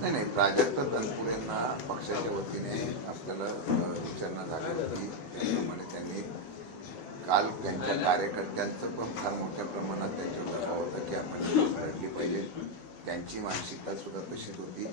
नाही नाही, प्राजक्त तनपुरेंना पक्षाच्या वतीने आपल्याला विचारणा झाली होती. त्याप्रमाणे त्यांनी काल त्यांच्या कार्यकर्त्यांचं पण फार मोठ्या प्रमाणात त्यांच्यावर दबाव होता की आपण निवडणूक लढली पाहिजे. त्यांची मानसिकता सुद्धा तशीच होती.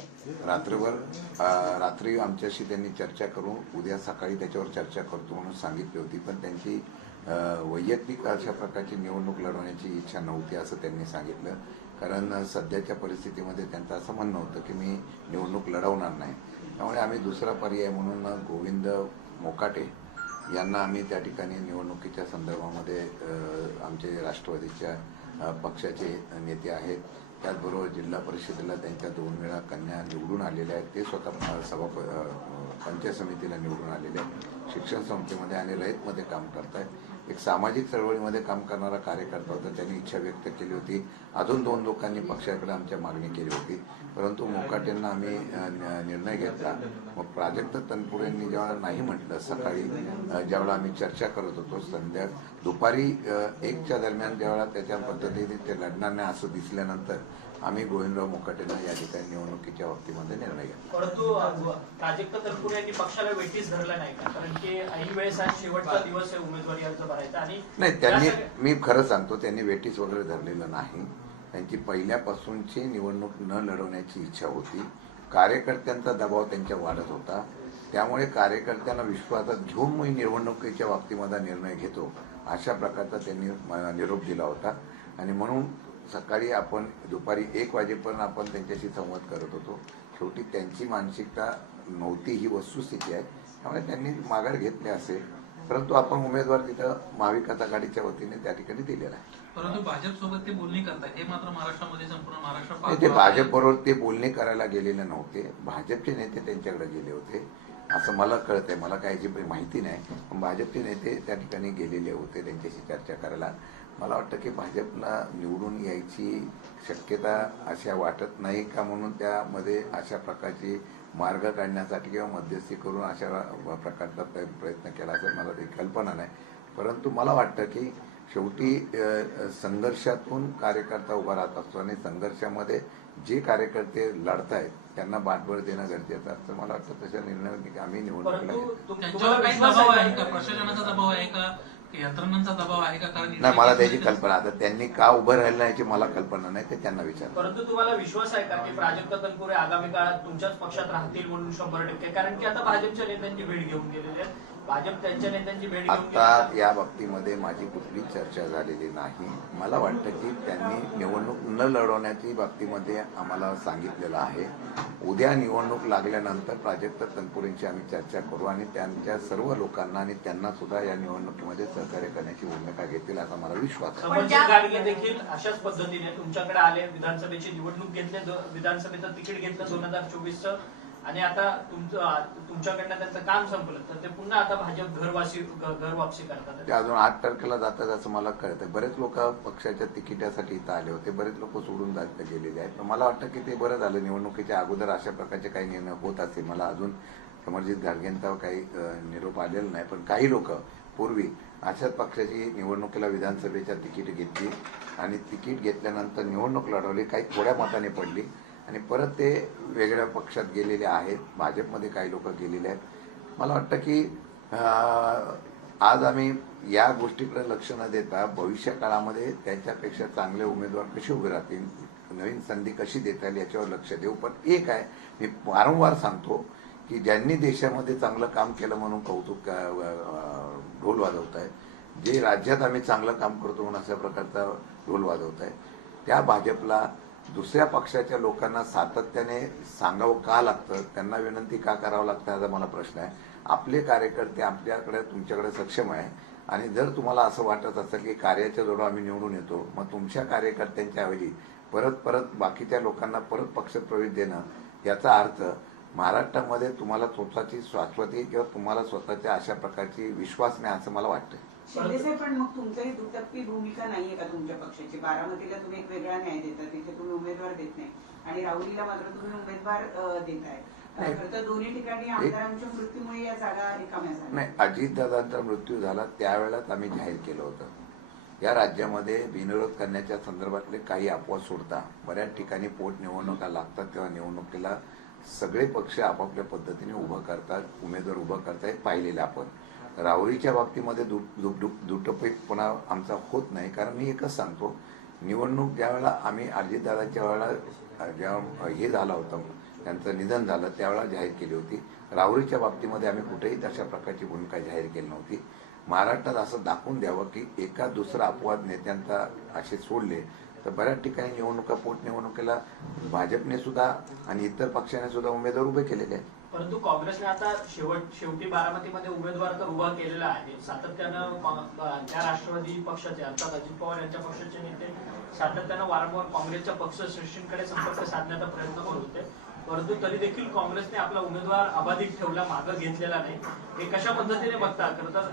रात्री आमच्याशी त्यांनी चर्चा करून उद्या सकाळी त्याच्यावर चर्चा करतो म्हणून सांगितली होती, पण त्यांची वैयक्तिक अशा प्रकारची निवडणूक लढवण्याची इच्छा नव्हती असं त्यांनी सांगितलं. कारण सध्याच्या परिस्थितीमध्ये त्यांचं असं म्हणणं होतं की मी निवडणूक लढवणार नाही. त्यामुळे आम्ही दुसरा पर्याय म्हणून गोविंद मोकाटे यांना आम्ही त्या ठिकाणी निवडणुकीच्या संदर्भामध्ये आमचे राष्ट्रवादीच्या पक्षाचे नेते आहेत, त्याचबरोबर जिल्हा परिषदेला त्यांच्या 2 वेळा कन्या निवडून आलेल्या आहेत, ते स्वतः पंचायत समितीला निवडून आलेले आहेत, शिक्षण संस्थेमध्ये आणि रयतमध्ये काम करत आहेत. एक सामाजिक चळवळीमध्ये काम करणारा कार्यकर्ता होता. त्यांनी इच्छा व्यक्त केली होती. अजून 2 लोकांनी पक्षाकडे आमच्या मागणी केली होती, परंतु मोकाटेंना आम्ही निर्णय घेतला. मग प्राजक्त तनपुरेंनी जेव्हा नाही म्हटलं, सकाळी ज्यावेळेला आम्ही चर्चा करत होतो, दुपारी 1च्या दरम्यान ज्यावेळेला त्याच्या पद्धतीने ते लढणार नाही असं दिसल्यानंतर आम्ही गोविंदराव मोकाटेंना या ठिकाणी निवडणुकीच्या बाबतीमध्ये निर्णय घेतला. परंतु प्राजक्त तनपुरे यांनी पक्षाला वेठीस धरलं नाही का? कारण की ऐन वेळेस आज शेवटचा दिवस आहे उमेदवारी अर्ज भरायचा. आणि नाही, त्यांनी, मी खरं सांगतो, त्यांनी वेठीस वगैरे धरलेलं नाही. त्यांची पहिल्यापासूनची निवडणूक न लढवण्याची इच्छा होती. कार्यकर्त्यांचा दबाव त्यांच्या वाढत होता. त्यामुळे कार्यकर्त्यांना विश्वासात घेऊन मी निवडणुकीच्या बाबतीमध्ये निर्णय घेतो अशा प्रकारचा त्यांनी निरोप दिला होता. आणि म्हणून सकाळी आपण दुपारी 1 वाजेपर्यंत आपण त्यांच्याशी संवाद करत होतो. शेवटी त्यांची मानसिकता नव्हती ही वस्तुस्थिती आहे. त्यामुळे त्यांनी माघार घेतली असेल, परंतु आपण उमेदवार तिथं महाविकास आघाडीच्या वतीने त्या ठिकाणी दिलेला आहे. परंतु भाजपसोबत ते बोलणी करतात हे मात्र महाराष्ट्रामध्ये संपूर्ण महाराष्ट्र ते भाजपबरोबर ते बोलणी करायला गेलेले नव्हते. भाजपचे नेते त्यांच्याकडे गेले होते असं मला कळत आहे. मला काही माहिती नाही, पण भाजपचे नेते त्या ठिकाणी गेलेले होते त्यांच्याशी चर्चा करायला. मला वाटतं की भाजपला निवडून यायची शक्यता अशा वाटत नाही का, म्हणून त्यामध्ये अशा प्रकारची मार्ग काढण्यासाठी किंवा मध्यस्थी करून अशा प्रकारचा प्रयत्न केला असेल मला काही कल्पना नाही. परंतु मला वाटतं की शेवटी संघर्षातून कार्यकर्ता उभा राहत असतो आणि संघर्षामध्ये जे कार्यकर्ते लढत आहेत त्यांना पाठबळ देणं गरजेचं असतं. मला वाटतं तशा निर्णय आम्ही निवडणुकीला प्रशासनाचा दबाव आहे का, यंत्रणांचा दबाव आहे का? कारण नाही, मला त्याची कल्पना, आता त्यांनी का उभं राहिलं याची मला कल्पना नाही, ते त्यांना विचार. परंतु तुम्हाला विश्वास आहे का की प्राजक्त तनपुरे आगामी काळात तुमच्याच पक्षात राहतील म्हणून 100%? कारण की आता भाजपच्या नेत्यांची भेट घेऊन गेलेले आहेत, भाजप त्यांच्या नेत्यांची भेट घेऊन आता या बाबतीमध्ये माझी कुठली चर्चा झालेली नाही. मला वाटतं की त्यांनी निवडणूक न लढवण्याची बाबतीमध्ये आम्हाला सांगितलेलं आहे. उद्या निवडणूक लागल्यानंतर प्राजक्त तनपुरेंची आम्ही चर्चा करू आणि त्यांच्या सर्व लोकांना आणि त्यांना सुद्धा या निवडणुकीमध्ये सहकार्य करण्याची भूमिका घेतील असा मला विश्वास आहे. समर्जित गाडगे देखील अशाच पद्धतीने तुमच्याकडे आले, विधानसभेची निवडणूक घेतली, विधानसभेचं तिकीट घेतलं 2024चं, आणि आता तुमच्याकडनं त्यांचं काम संपलं तर ते पुन्हा आता भाजप घर वापसी करतात. ते अजून 8 तारखेला जातात असं मला कळतं. बरेच लोक पक्षाच्या तिकिटासाठी इथं आले होते, बरेच लोक सोडून जात गेलेले आहेत. पण मला वाटतं की ते बरं झालं. निवडणुकीच्या अगोदर अशा प्रकारचे काही निर्णय होत असेल. मला अजून समर्जित गाडगेंचा काही निरोप आलेला नाही, पण काही लोक पूर्वी अशाच पक्षाची निवडणुकीला विधानसभेच्या तिकीट घेतली आणि तिकीट घेतल्यानंतर निवडणूक लढवली, काही थोड्या मताने पडली आणि परत ते वेगळ्या पक्षात गेलेले आहेत. भाजपमध्ये काही लोक गेलेले आहेत. मला वाटतं की आज आम्ही या गोष्टीकडे लक्ष न देता भविष्य काळामध्ये त्याच्यापेक्षा चांगले उमेदवार कसे उभे राहतील, नवीन संधी कशी देता येईल याच्यावर लक्ष देऊ. पण एक आहे, मी वारंवार सांगतो की ज्यांनी देशामध्ये चांगलं काम केलं म्हणून कौतुक ढोल वाजवत आहे, जे राज्यात आम्ही चांगलं काम करतो म्हणून अशा प्रकारचा ढोल वाजवत आहे, त्या भाजपला दुसऱ्या पक्षाच्या लोकांना सातत्याने सांगावं का लागतं, त्यांना विनंती का करावं लागतं याचा मला प्रश्न आहे. आपले कार्यकर्ते आपल्याकडे तुमच्याकडे सक्षम आहे आणि जर तुम्हाला असं वाटत असेल की कार्याच्या जोडो आम्ही निवडून येतो, मग तुमच्या कार्यकर्त्यांच्या ऐवजी परत बाकीच्या लोकांना परत पक्षात प्रवेश देणं, याचा अर्थ महाराष्ट्रामध्ये तुम्हाला स्वतःची शाश्वती किंवा तुम्हाला स्वतःच्या अशा प्रकारची विश्वास नाही असं मला वाटतं. शिंदेसाहेब, पण मग तुमच्याही दुटप्पी भूमिका नाहीये का तुमच्या पक्षाची? बारामतीला तुम्ही एक वेगळा न्याय देता, तिथे तुम्ही उमेदवार देत नाही, आणि राहुरीला मात्र तुम्ही उमेदवार देताय. तर दोन्ही ठिकाणी आमदारांच्या मृत्यूमुळे या जागा रिकाम्या झाल्या. नाही, अजितदादांचा मृत्यू झाला त्यावेळेलाच आम्ही जाहीर केलं होतं या राज्यामध्ये बिनविरोध करण्याच्या संदर्भातले काही अफवा सोडता बऱ्याच ठिकाणी निवडणुका लागतात तेव्हा निवडणुकीला सगळे पक्ष आपापल्या पद्धतीने उभं करतात, उमेदवार उभं करतायत, पाहिलेलं आपण. राहुरीच्या बाबतीमध्ये दुटप्पीपणा आमचा होत नाही, कारण मी एकच सांगतो, निवडणूक ज्यावेळेला आम्ही अजितदादांच्या वेळेला जेव्हा हे झालं होतं, त्यांचं निधन झालं त्यावेळेला जाहीर केली होती. राहुरीच्या बाबतीमध्ये आम्ही कुठेही तशा प्रकारची भूमिका जाहीर केली नव्हती. महाराष्ट्रात असं दाखवून द्यावं की एका दुसरा अपवाद नेत्यांचा असे सोडले तर बऱ्याच ठिकाणी निवडणुका पोटनिवडणुकीला भाजपने सुद्धा आणि इतर पक्षाने सुद्धा उमेदवार उभे केलेले आहेत. परंतु काँग्रेसने आता शेवटी बारामतीमध्ये उमेदवार तर उभा केलेला आहे. सातत्यानं त्या राष्ट्रवादी पक्षाचे अर्थात अजित पवार यांच्या पक्षाचे नेते सातत्यानं वारंवार काँग्रेसच्या पक्षश्रेष्ठींकडे संपर्क साधण्याचा प्रयत्न करत होते, परंतु तरी देखील काँग्रेसने आपला उमेदवार अबाधित ठेवला, मागं घेतलेला नाही. हे कशा पद्धतीने बघता? खरं तर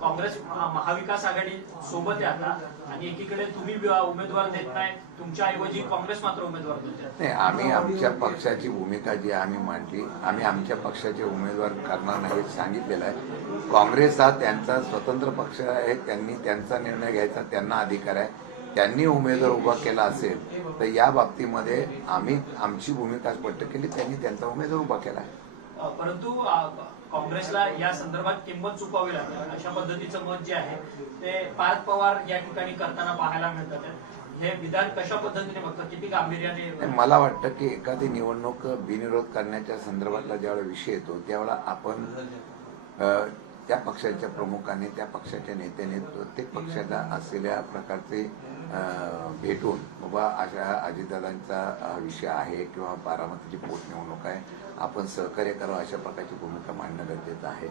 काँग्रेस महाविकास आघाडी सोबत आहे आता, आणि एकीकडे तुम्ही उमेदवार देत नाही, तुमच्या ऐवजी काँग्रेस मात्र उमेदवार देते. नाही, आम्ही आमच्या पक्षाची भूमिका जी आम्ही मांडली, आम्ही आमच्या पक्षाचे उमेदवार करणार नाही हे सांगितलेलं आहे. काँग्रेस हा त्यांचा स्वतंत्र पक्ष आहे, त्यांनी त्यांचा निर्णय घ्यायचा त्यांना अधिकार आहे. त्यांनी उमेदवार उभा केला असेल तर या बाबतीमध्ये आम्ही आमची भूमिका स्पष्ट केली, त्यांनी त्यांचा उमेदवार उभा केला आहे. परंतु काँग्रेसला या संदर्भात किंमत चुकवावी लागेल अशा पद्धतीचं मत जे आहे ते पार्थ पवार या ठिकाणी करताना पाहायला मिळतात. हे विधान कशा पद्धतीने बघतात, किती गांभीर्याने? मला वाटतं की एखादी निवडणूक बिनविरोध करण्याच्या संदर्भातला ज्यावेळेला विषय येतो त्यावेळेला आपण त्या पक्षाच्या प्रमुखाने, त्या पक्षाच्या नेत्याने प्रत्येक पक्षाला असलेल्या प्रकारचे भेटून बाबा अशा अजितदादांचा विषय आहे किंवा बारामतीची पोटनिवडणूक आहे, आपण सहकार्य करावं अशा प्रकारची भूमिका मांडणं गरजेचं आहे.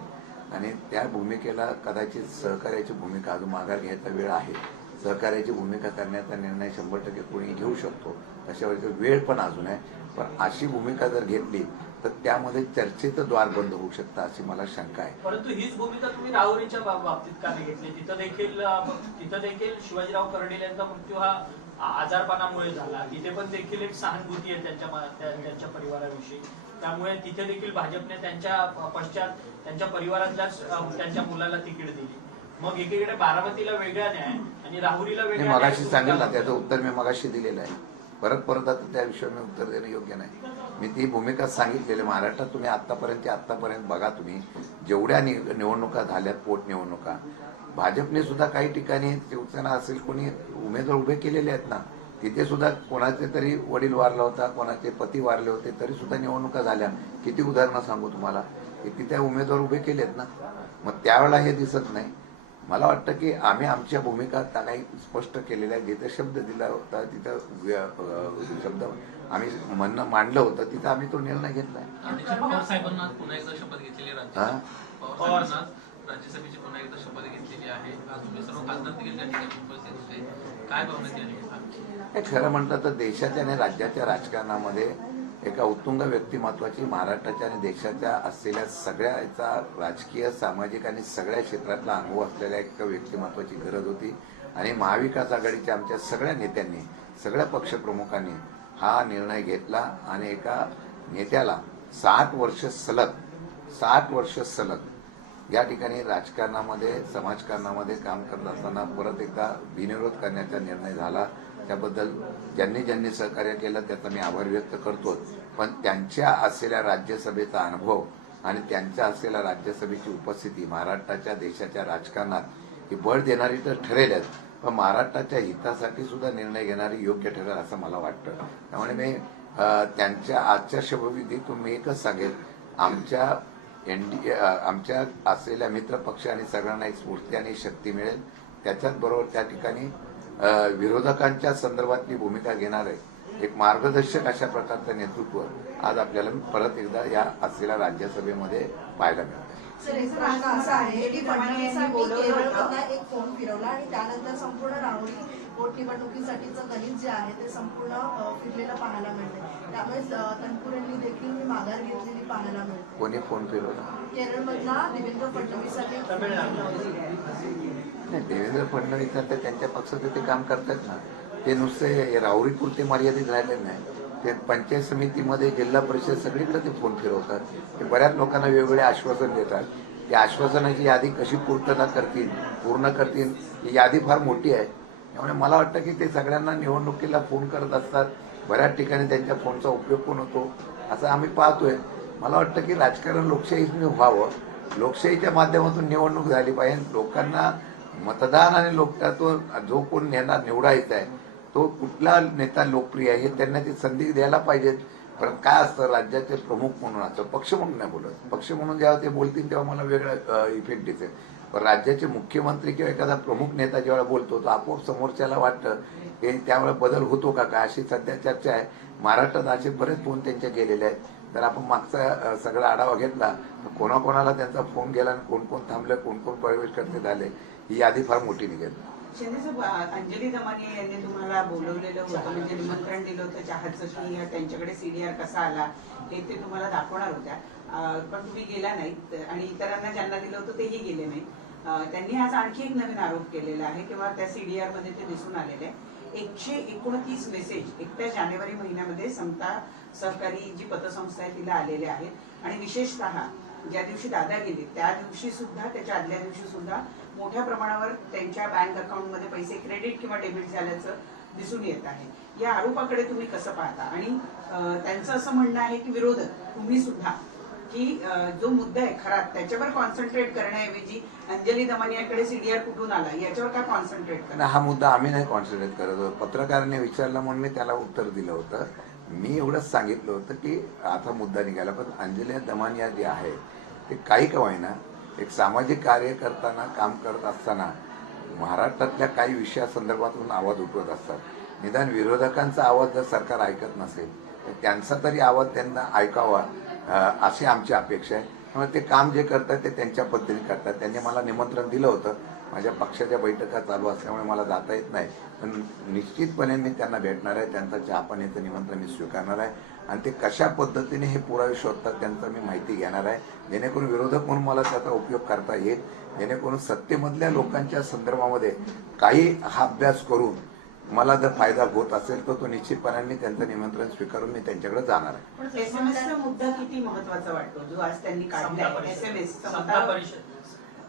आणि त्या भूमिकेला कदाचित सहकार्याची भूमिका अजून माघार घ्यायचा वेळ आहे. सहकार्याची भूमिका करण्याचा निर्णय 100% कोणी घेऊ शकतो, अशा वेळेचा वेळ पण अजून आहे. पण अशी भूमिका जर घेतली तर त्यामध्ये चर्चेचं द्वार बंद होऊ शकतं अशी मला शंका आहे. परंतु हीच भूमिका तुम्ही राहुरीच्या बाबतीत का नाही घेतली? तिथं देखील शिवाजीराव कर्डिल यांचा मृत्यू हा आजारपणामुळे झाला. तिथे पण देखील एक सहानुभूती आहे त्यांच्या परिवाराविषयी. त्यामुळे तिथे देखील भाजपने त्यांच्या पश्चात त्यांच्या परिवारातल्याच त्यांच्या मुलाला तिकीट दिली. मग एकीकडे बारामतीला वेगळा न्याय आणि राहुरीला वेगळा न्याय. मगाशी सांगेल ना, त्याचं उत्तर मी मगाशी दिलेलं आहे. परत आता त्या विषयावर उत्तर देणं योग्य नाही. मी ती भूमिका सांगितलेली. महाराष्ट्रात तुम्ही आतापर्यंत बघा, तुम्ही जेवढ्या निवडणुका झाल्यात, पोटनिवडणुका, भाजपने सुद्धा काही ठिकाणी शिवसेना असेल कोणी उमेदवार उभे केलेले आहेत ना, तिथे सुद्धा कोणाचे तरी वडील वारला होता, कोणाचे पती वारले होते, तरी सुद्धा निवडणुका झाल्या. किती उदाहरणं सांगू तुम्हाला, की तिथे उमेदवार उभे केलेत ना. मग त्यावेळेला हे दिसत नाही. मला वाटतं की आम्ही आमच्या भूमिका काही स्पष्ट केलेल्या आहेत. जिथे शब्द दिला होता तिथं शब्द आम्ही म्हणणं मांडलं होतं, तिथं आम्ही तो निर्णय घेतलाय. पवार साहेबांना पुन्हा एकदा शपथ घेतलेली पवार साहेबांना राज्यसभेची पुन्हा एकदा शपथ घेतलेली आहे. तुम्ही सर्व खासदार देखील त्या ठिकाणी उपस्थित होते. काय भावना त्याने? खरं म्हटलं तर देशाच्या आणि राज्याच्या राजकारणामध्ये एका उत्तुंग व्यक्तिमत्वाची महाराष्ट्राच्या आणि देशाच्या असलेल्या सगळ्याचा राजकीय, सामाजिक आणि सगळ्या क्षेत्रातला अनुभव असलेल्या एका व्यक्तिमत्वाची गरज होती. आणि महाविकास आघाडीच्या आमच्या सगळ्या नेत्यांनी, सगळ्या पक्षप्रमुखांनी हा निर्णय घेतला. आणि एका नेत्याला 60 वर्ष सलग या ठिकाणी राजकारणामध्ये, समाजकारणामध्ये काम करत असताना परत एकदा बिनविरोध करण्याचा निर्णय झाला. त्याबद्दल ज्यांनी सहकार्य केलं त्याचा मी आभार व्यक्त करतो. पण त्यांच्या असलेल्या राज्यसभेचा अनुभव आणि त्यांच्या असलेल्या राज्यसभेची उपस्थिती महाराष्ट्राच्या, देशाच्या राजकारणात ही बळ देणारी तर ठरेलच, पण महाराष्ट्राच्या हितासाठी सुद्धा निर्णय घेणारी योग्य ठरेल असं मला वाटतं. त्यामुळे मी त्यांच्या आजच्या शपथविधीतून मी एकच सांगेन, आमच्या असलेल्या मित्र पक्ष आणि सगळ्यांना एक स्फूर्ती आणि शक्ती मिळेल. त्याच्याच बरोबर त्या ठिकाणी विरोधकांच्या संदर्भातली भूमिका घेणार आहे एक मार्गदर्शक अशा प्रकारचं नेतृत्व आज आपल्याला परत एकदा या असलेल्या राज्यसभेमध्ये पाहायला मिळतं. सर, एक प्रश्न असा आहे की फडणवीसांनी केरळमधला एक फोन फिरवला आणि त्यानंतर संपूर्ण राहुरी पोटनिवडणुकीसाठीचं गणित जे आहे ते संपूर्ण फिरलेलं पाहायला मिळते. त्यामुळे तनपुरेंनी देखील मी माघार घेतलेली पाहायला मिळते. कोणी फोन फिरवला? केरळमधला देवेंद्र फडणवीसांनी. देवेंद्र फडणवीस तर त्यांच्या पक्षाचे ते काम करतात ना, ते नुसते राहुरीपुरते मर्यादित राहिले नाही. ते पंचायत समितीमध्ये, जिल्हा परिषद सगळीकडे ते फोन फिरवतात. ते बऱ्याच लोकांना वेगवेगळे आश्वासन देतात. ती आश्वासनाची यादी कशी पूर्ण करतील ही यादी फार मोठी आहे. त्यामुळे मला वाटतं की ते सगळ्यांना निवडणुकीला फोन करत असतात. बऱ्याच ठिकाणी त्यांच्या फोनचा उपयोग पण होतो असं आम्ही पाहतोय. मला वाटतं की राजकारण लोकशाहीने व्हावं, लोकशाहीच्या माध्यमातून निवडणूक झाली पाहिजे. लोकांना मतदान आणि लोकशाही जो कोण नेता निवडायचा आहे तो कुठला नेता लोकप्रिय आहे हे त्यांना ती संधी द्यायला पाहिजे. पण काय असतं, राज्याचे प्रमुख म्हणून असतं, पक्ष म्हणून नाही बोलत. पक्ष म्हणून जेव्हा ते बोलतील तेव्हा मला वेगळा इफेक्ट दिसेल. पण राज्याचे मुख्यमंत्री किंवा एखादा प्रमुख नेता जेव्हा बोलतो तो आपोआप समोरच्याला वाटतं की त्यामुळे बदल होतो का काय, अशी सध्या चर्चा आहे. महाराष्ट्रात असे बरेच फोन त्यांचे गेलेले आहेत. तर आपण मागचा सगळा आढावा घेतला तर कोणाकोणाला त्यांचा फोन गेला आणि कोण कोण थांबले, कोण कोण प्रवेश करते झाले, ही यादी फार मोठी निघेल. शिंदे साहेब, अंजली दमानिया यांनी तुम्हाला बोलवलेलं होतं, म्हणजे निमंत्रण दिलं होतं चहाचं, की त्यांच्याकडे सीडीआर कसा आला हे ते तुम्हाला दाखवणार होत्या, पण तुम्ही गेला नाहीत आणि इतरांना ज्यांना दिलं होतं तेही गेले नाहीत. त्यांनी आज आणखी एक नवीन आरोप केलेला आहे किंवा त्या सीडीआर मध्ये ते दिसून आलेले आहे. 129 मेसेज 1 जानेवारी महिन्यामध्ये समता सहकारी जी पतसंस्था आहे तिला आलेले आहेत आणि विशेषतः ज्या दिवशी दादा गेले त्या दिवशी सुद्धा, त्याच्या आदल्या दिवशी सुद्धा मोठ्या प्रमाणावर त्यांच्या बँक अकाउंटमध्ये पैसे क्रेडिट किंवा डेबिट झाल्याचं दिसून येत आहे. या आरोपाकडे तुम्ही कसं पाहता? आणि त्यांचं असं म्हणणं आहे की विरोधक तुम्ही सुद्धा की जो मुद्दा आहे खरा त्याच्यावर कॉन्सन्ट्रेट करण्याऐवजी अंजली दमानियाकडे सीडीआर कुठून आला याच्यावर काय कॉन्सन्ट्रेट करा? हा मुद्दा आम्ही नाही कॉन्सन्ट्रेट करत होतो. पत्रकाराने विचारला म्हणून मी त्याला उत्तर दिलं होतं. मी एवढंच सांगितलं होतं की आता मुद्दा निघाला, पण अंजली दमानिया जे आहे ते काही का होईना एक सामाजिक कार्य करताना, काम करत असताना महाराष्ट्रातल्या काही विषयासंदर्भातून आवाज उठवत असतात. निदान विरोधकांचा आवाज जर सरकार ऐकत नसेल तर त्यांचा तरी आवाज त्यांना ऐकावा अशी आमची अपेक्षा आहे. त्यामुळे ते काम जे करतात ते त्यांच्या पद्धतीने करतात. त्यांनी मला निमंत्रण दिलं होतं, माझ्या पक्षाच्या बैठका चालू असल्यामुळे मला जाता येत नाही, पण निश्चितपणे मी त्यांना भेटणार आहे. त्यांचा चहापाण्याचं निमंत्रण मी स्वीकारणार आहे आणि ते कशा पद्धतीने हे पुरावे शोधतात त्यांचा मी माहिती घेणार आहे, जेणेकरून विरोधक म्हणून मला त्याचा उपयोग करता येईल, जेणेकरून सत्तेमधल्या लोकांच्या संदर्भामध्ये काही हा अभ्यास करून मला जर फायदा होत असेल तर तो निश्चितपणे त्यांचं निमंत्रण स्वीकारून मी त्यांच्याकडे जाणार आहे. एसएमएसचा मुद्दा किती महत्वाचा वाटतो जो आज त्यांनी काढलाय? एसएमएस समता परिषद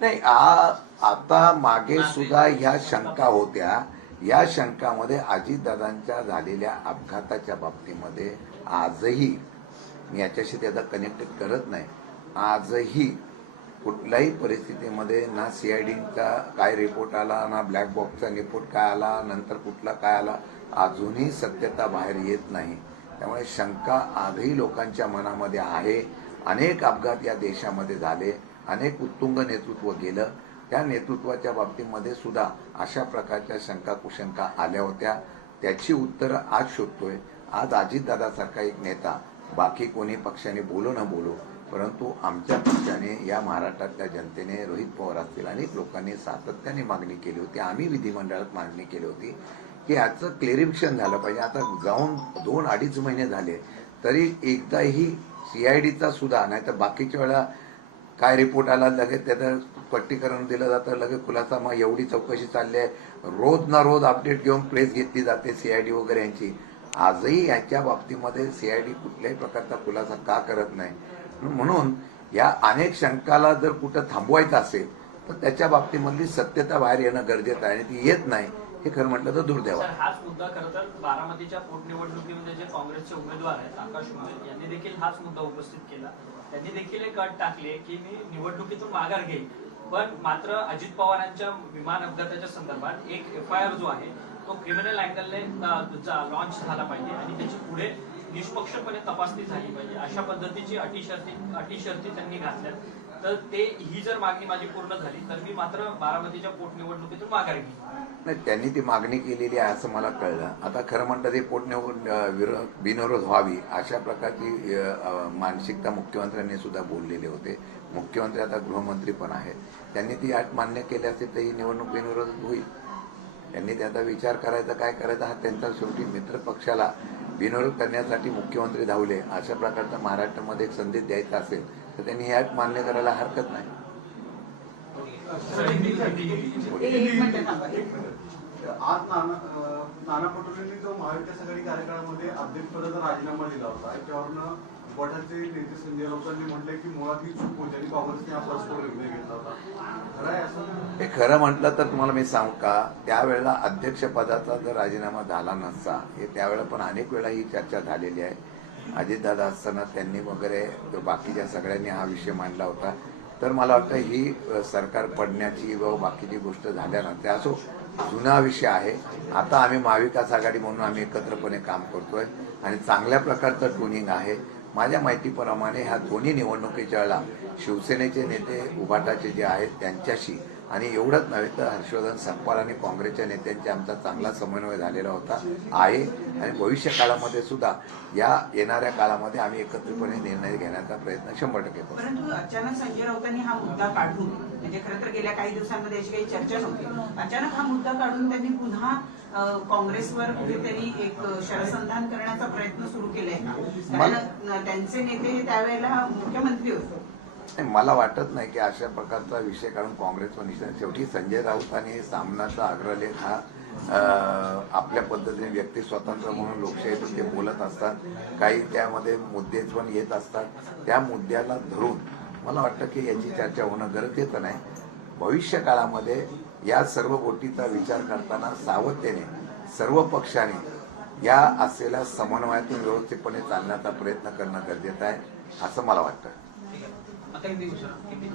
नाही, आता मागे सुद्धा ह्या शंका होत्या. या शंकामध्ये अजितदादांच्या झालेल्या अपघाताच्या बाबतीमध्ये आजही, मी याच्याशी त्याचा कनेक्टेड करत नाही, आजही कुठल्याही परिस्थितीमध्ये ना सीआयडीचा काय रिपोर्ट आला, ना ब्लॅक बॉक्सचा रिपोर्ट काय आला, नंतर कुठला काय आला, अजूनही सत्यता बाहेर येत नाही. त्यामुळे शंका आजही लोकांच्या मनामध्ये आहे. अनेक अपघात या देशामध्ये झाले, अनेक उत्तुंग नेतृत्व गेलं. त्या नेतृत्वाच्या बाबतीमध्ये सुद्धा अशा प्रकारच्या शंका कुशंका आल्या होत्या. त्याची उत्तरं आज शोधतोय. आज अजितदादासारखा एक नेता, बाकी कोणी पक्षाने बोलो न बोलो, परंतु आमच्या पक्षाने, या महाराष्ट्रातल्या जनतेने, रोहित पवार असतील अनेक लोकांनी सातत्याने मागणी केली होती, आम्ही विधिमंडळात मागणी केली होती की याचं क्लेरिफिकेशन झालं पाहिजे. आता जाऊन 2-2.5 महिने झाले तरी एकदाही सीआयडीचा सुद्धा, नाही तर बाकीच्या वेळा काय रिपोर्ट आला लगेच त्याचं स्पष्टीकरण दिलं जातं, लगेच खुलासा, मग एवढी चौकशी चालली आहे, रोज ना रोज अपडेट घेऊन प्रेस घेतली जाते सीआयडी वगैरे यांची. आजही याच्या बाबतीमध्ये सीआयडी कुठल्याही प्रकारचा खुलासा का करत नाही? म्हणून या अनेक शंकाला जर कुठं थांबवायचं असेल तर त्याच्या बाबतीमधली सत्यता बाहेर येणं गरजेचं आहे आणि ती येत नाही हे खरं म्हटलं तर दुर्दैव आहे. हाच मुद्दा खरं तर बारामतीच्या पोटनिवडणुकीमध्ये जे काँग्रेसचे उमेदवार आहेत आकाश उमेद यांनी देखील हाच मुद्दा उपस्थित केला. त्यांनी देखील एक अट टाकली की मी निवडणुकीतून माघार घेईन, पण मात्र अजित पवारांच्या विमान अपघाताच्या संदर्भात एक एफआयआर जो आहे तो क्रिमिनल अँगलने लॉन्च झाला पाहिजे आणि त्याची पुढे निष्पक्षपणे तपासणी झाली पाहिजे, अशा पद्धतीची अटी शर्ती त्यांनी घातल्या. तर ही जर मागणी माझी पूर्ण झाली तर मी मात्र बारामतीच्या पोटनिवडणुकीतून माघार घेईन. नाही, त्यांनी ती मागणी केलेली आहे असं मला कळलं. आता खरं म्हणतं ते बिनविरोध व्हावी अशा प्रकारची मानसिकता मुख्यमंत्र्यांनी सुद्धा बोललेले होते. मुख्यमंत्री आता गृहमंत्री पण आहेत. त्यांनी ती अट मान्य केली असेल तर ही निवडणूक बिनविरोध होईल. त्यांनी त्याचा विचार करायचा, काय करायचा हा त्यांचा. शेवटी मित्र पक्षाला बिनविरोध करण्यासाठी मुख्यमंत्री धावले, अशा प्रकारचा महाराष्ट्रामध्ये एक संदेश द्यायचा असेल तर त्यांनी ही अट मान्य करायला हरकत नाही. आज नाना पटोलेंनी जो महाविकास आघाडी कार्यकाळामध्ये अध्यक्षपदाचा राजीनामा दिला होता त्यावरनं गटाचे नेते संजय राऊतांनी म्हटलंय की मुळात ही चूक होती आणि काँग्रेसने हा परस्पर निर्णय घेतला होता. खरं आहे असं? हे खरं म्हटलं तर तुम्हाला मी सांगू का, त्यावेळेला अध्यक्षपदाचा जर राजीनामा झाला नसता, हे त्यावेळेला पण अनेक वेळा ही चर्चा झालेली आहे. अजितदादा असताना त्यांनी वगैरे बाकीच्या सगळ्यांनी हा विषय मांडला होता. तर मला वाटतं ही सरकार पडण्याची व बाकीची गोष्ट झाल्यानंतर असो जुना विषय आहे. आता आम्ही महाविकास आघाडी म्हणून आम्ही एकत्रपणे काम करतोय आणि चांगल्या प्रकारचं ट्युनिंग आहे. माझ्या माहितीप्रमाणे ह्या दोन्ही निवडणुकीच्या वेळेला शिवसेनेचे नेते उभाटाचे जे आहेत त्यांच्याशी आणि एवढंच नव्हे तर हर्षवर्धन सकपाळ आणि काँग्रेसच्या नेत्यांची आमचा चांगला समन्वय झालेला होता आहे आणि भविष्य काळामध्ये सुद्धा या येणाऱ्या काळामध्ये आम्ही एकत्रितपणे निर्णय घेण्याचा प्रयत्न 100% करू. परंतु अचानक संजय राऊतांनी हा मुद्दा काढून, म्हणजे खरं तर गेल्या काही दिवसांमध्ये अशी काही चर्चा नव्हती, अचानक हा मुद्दा काढून त्यांनी पुन्हा काँग्रेसवर कुठेतरी एक शरसंधान करण्याचा प्रयत्न सुरू केलाय का? कारण त्यांचे नेते हे त्यावेळेला मुख्यमंत्री होते. मला वाटत नाही की अशा प्रकारचा विषय काढून काँग्रेसवर निश्चित. शेवटी संजय राऊत आणि सामनाचा अग्रलेख हा आपल्या पद्धतीने व्यक्ती स्वातंत्र्य म्हणून लोकशाहीतून ते बोलत असतात. काही त्यामध्ये मुद्दे पण येत असतात. त्या मुद्द्याला धरून मला वाटतं की याची चर्चा होणं गरजेचं नाही. भविष्य काळामध्ये या सर्व गोष्टीचा विचार करताना सावधतेने सर्व पक्षांनी या असलेल्या समन्वयातून व्यवस्थितपणे चालण्याचा प्रयत्न करणं गरजेचं आहे असं मला वाटतं. आता किती